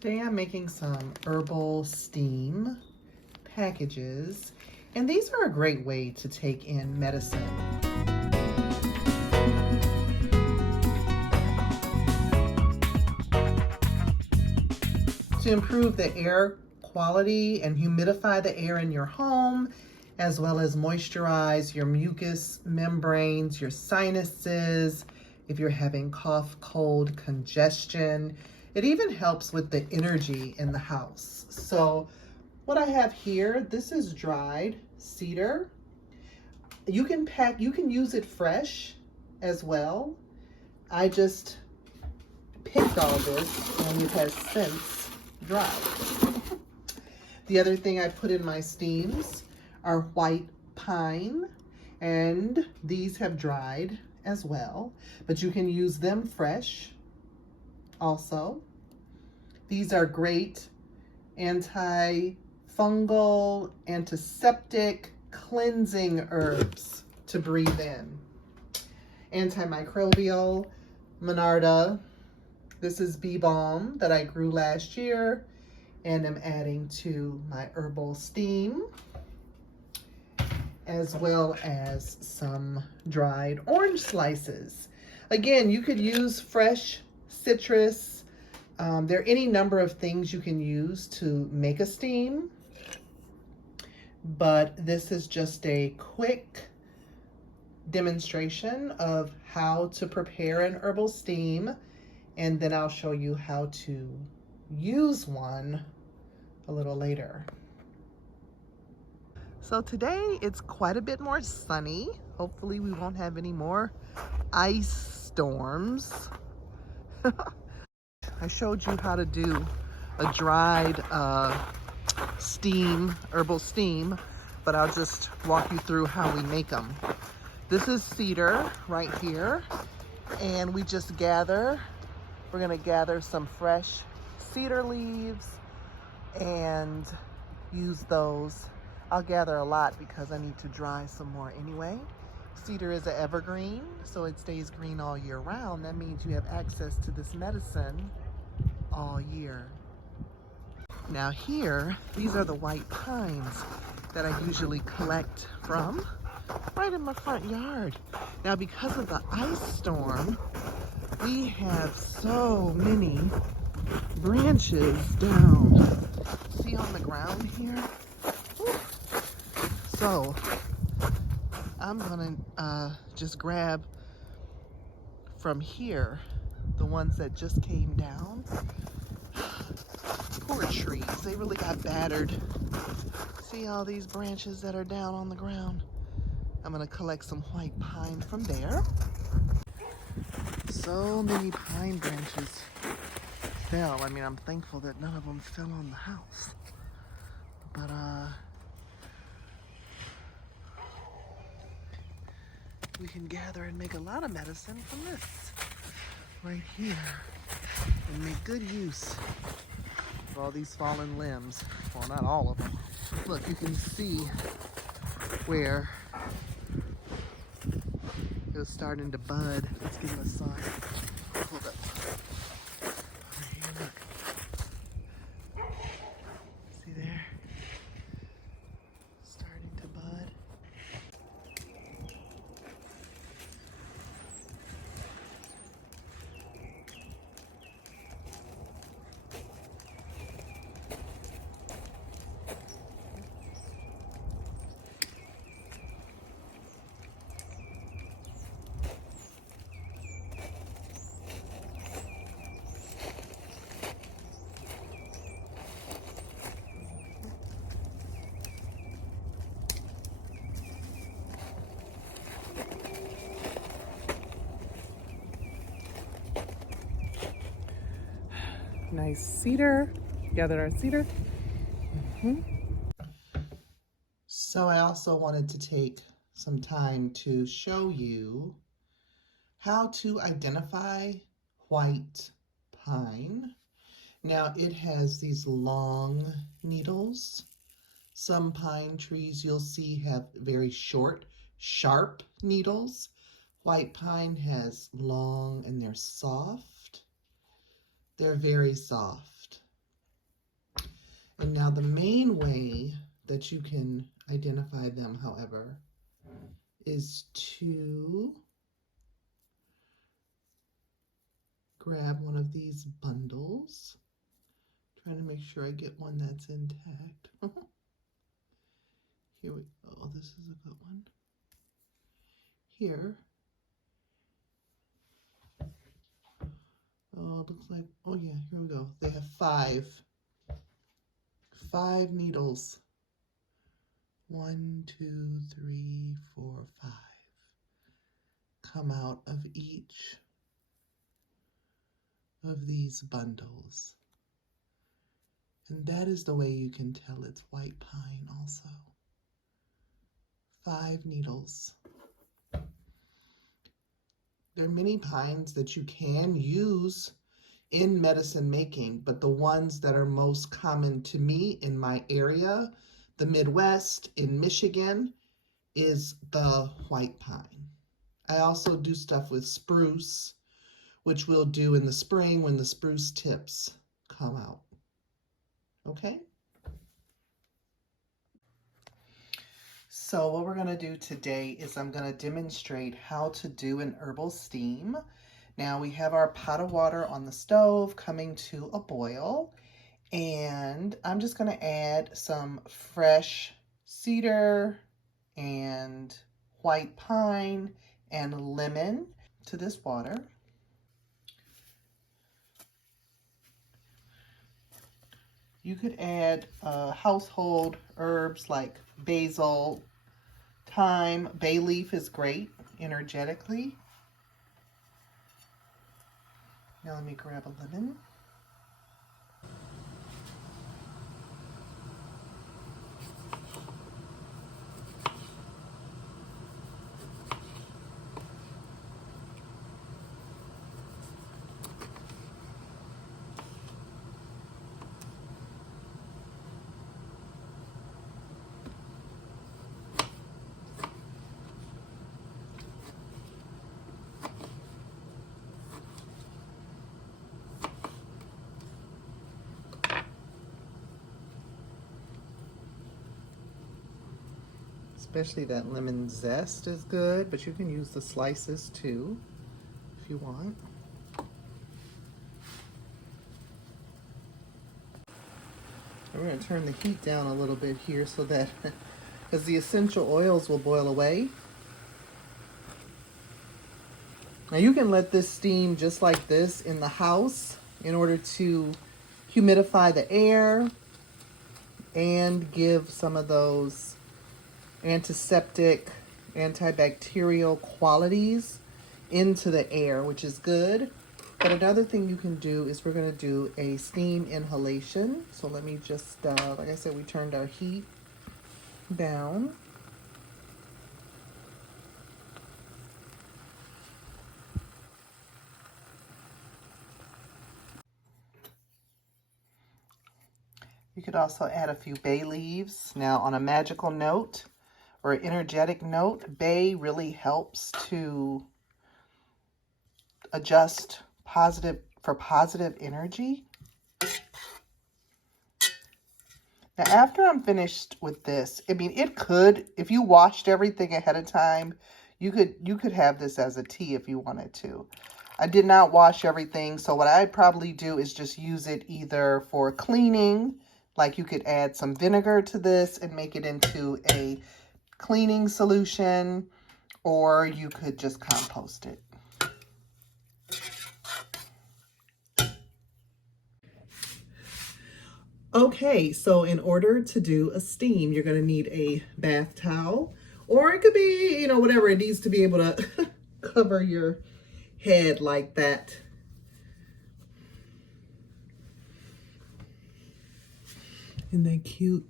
Today I'm making some herbal steam packages, and these are a great way to take in medicine. To improve the air quality and humidify the air in your home, as well as moisturize your mucous membranes, your sinuses, if you're having cough, cold, congestion. It even helps with the energy in the house. So what I have here, this is dried cedar. You can use it fresh as well. I just picked all this and it has since dried. The other thing I put in my steams are white pine, and these have dried as well, but you can use them fresh also. These are great anti-fungal, antiseptic, cleansing herbs to breathe in. Antimicrobial, Monarda. This is bee balm that I grew last year and I'm adding to my herbal steam, as well as some dried orange slices. Again, you could use fresh citrus. There are any number of things you can use to make a steam, but this is just a quick demonstration of how to prepare an herbal steam, and then I'll show you how to use one a little later. So today it's quite a bit more sunny. Hopefully we won't have any more ice storms. I showed you how to do a dried herbal steam, but I'll just walk you through how we make them. This is cedar right here, and we're gonna gather some fresh cedar leaves and use those. I'll gather a lot because I need to dry some more anyway. Cedar is an evergreen, so it stays green all year round. That means you have access to this medicine all year. Now here, these are the white pines that I usually collect from right in my front yard. Now because of the ice storm, we have so many branches down. See on the ground here? Woo. So I'm gonna just grab from here the ones that just came down. Poor trees, they really got battered. See all these branches that are down on the ground? I'm gonna collect some white pine from there. So many pine branches fell. I mean, I'm thankful that none of them fell on the house. But we can gather and make a lot of medicine from this right here and make good use of all these fallen limbs. Well, not all of them. Look, you can see where it was starting to bud. Let's give it a sun. Hold up. Right here, look. See there? Starting to bud. Nice cedar. Gathered our cedar. So I also wanted to take some time to show you how to identify white pine. Now it has these long needles. Some pine trees you'll see have very short, sharp needles. White pine has long and they're soft. They're very soft. And now the main way that you can identify them, however, is to grab one of these bundles. Trying to make sure I get one that's intact. Here we go. Oh, this is a good one. Here. Oh, it looks like, oh yeah, here we go. They have five needles. 1, 2, 3, 4, 5 come out of each of these bundles. And that is the way you can tell it's white pine also. 5 needles. There are many pines that you can use in medicine making, but the ones that are most common to me in my area, the Midwest, in Michigan, is the white pine. I also do stuff with spruce, which we'll do in the spring when the spruce tips come out. Okay? So what we're going to do today is I'm going to demonstrate how to do an herbal steam. Now we have our pot of water on the stove coming to a boil, and I'm just going to add some fresh cedar and white pine and lemon to this water. You could add household herbs like basil, thyme. Bay leaf is great energetically. Now let me grab a lemon. Especially that lemon zest is good, but you can use the slices too if you want. We're going to turn the heat down a little bit here so that, because the essential oils will boil away. Now you can let this steam just like this in the house in order to humidify the air and give some of those antiseptic, antibacterial qualities into the air, which is good. But another thing you can do is we're going to do a steam inhalation. So let me just, like I said, we turned our heat down. You could also add a few bay leaves. Now on a magical note, or an energetic note, bay really helps to adjust for positive energy. Now after I'm finished with this, I mean, it could, if you washed everything ahead of time, you could have this as a tea if you wanted to. I did not wash everything, so what I'd probably do is just use it either for cleaning, like you could add some vinegar to this and make it into a cleaning solution, or you could just compost it. Okay, so in order to do a steam, you're going to need a bath towel, or it could be, whatever it needs to be able to cover your head like that. Isn't that cute?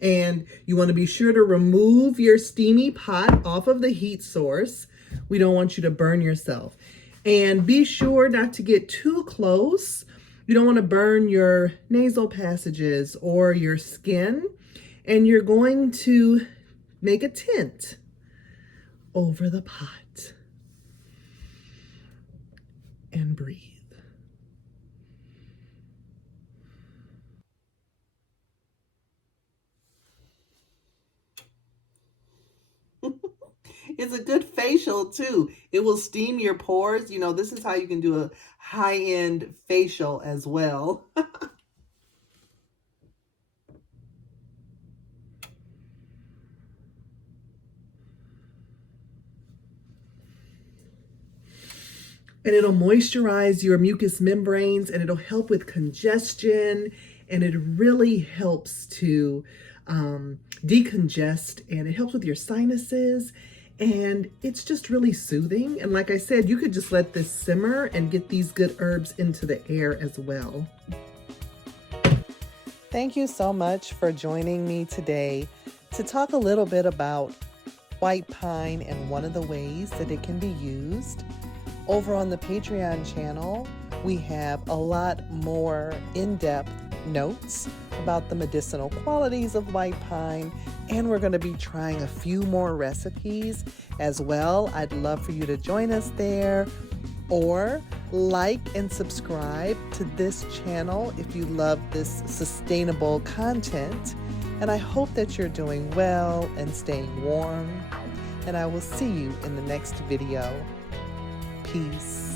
And you want to be sure to remove your steamy pot off of the heat source. We don't want you to burn yourself. And be sure not to get too close. You don't want to burn your nasal passages or your skin. And you're going to make a tent over the pot. And breathe. It's a good facial too. It will steam your pores. You know, this is how you can do a high-end facial as well. And it'll moisturize your mucous membranes, and it'll help with congestion, and it really helps to decongest, and it helps with your sinuses, and it's just really soothing. And like I said, you could just let this simmer and get these good herbs into the air as well. Thank you so much for joining me today to talk a little bit about white pine and one of the ways that it can be used. Over on the Patreon channel, we have a lot more in-depth notes about the medicinal qualities of white pine, and we're going to be trying a few more recipes as well. I'd love for you to join us there, or like and subscribe to this channel if you love this sustainable content. And I hope that you're doing well and staying warm, and I will see you in the next video. Peace.